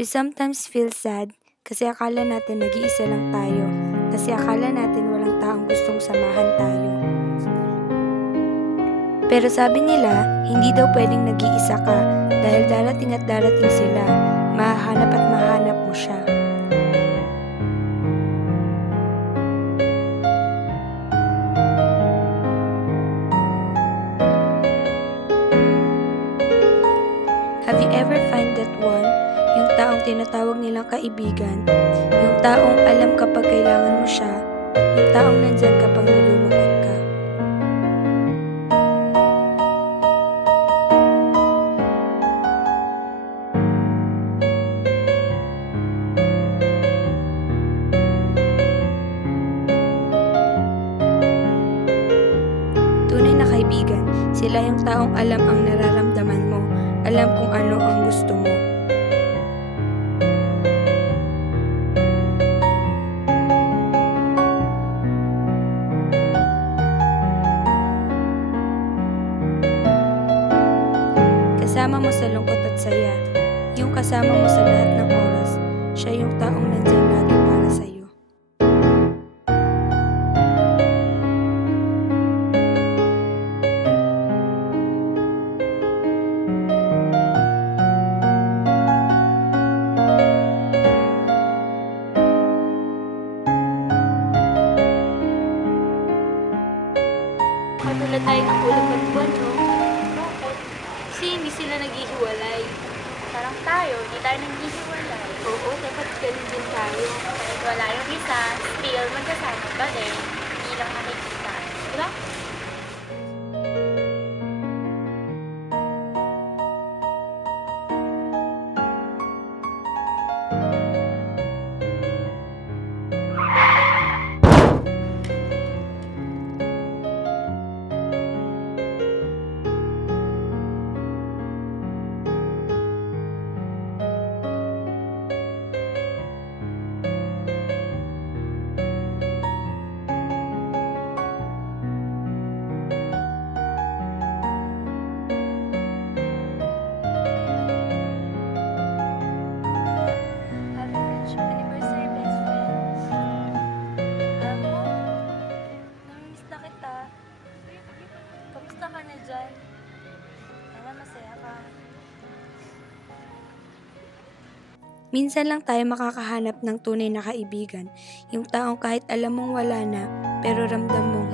We sometimes feel sad kasi akala natin nag-iisa lang tayo, kasi akala natin walang taong gustong samahan tayo. Pero sabi nila, hindi daw pwedeng nag-iisa ka dahil darating at darating sila, mahahanap at mahanap mo siya. Have you ever find that one? Yung taong tinatawag nilang kaibigan, yung taong alam kapag kailangan mo siya, yung taong nandyan kapag nalulungkot ka. Tunay na kaibigan, sila yung taong alam ang nararamdaman mo, alam kung ano ang gusto mo. Kasama mo sa lungkot at saya, yung kasama mo sa lahat ng oras, siya yung taong nandyan lagi para sa'yo. Katulad tayo ng ulam at buwan, no? Bakit? Kasi hindi sila naghihiwalay. Parang tayo, hindi tayo naghihiwalay. Oo, dapat ganun din tayo. Kahit wala yung isa, still magkasama pa din. Hindi lang nakikita. Diba? Happy friendship anniversary, best friends. Alam mo, namimiss na kita. Kamusta ka na dyan? Sana masaya ka. Minsan lang tayo makakahanap ng tunay na kaibigan, yung taong kahit alam mong wala na, pero ramdam mong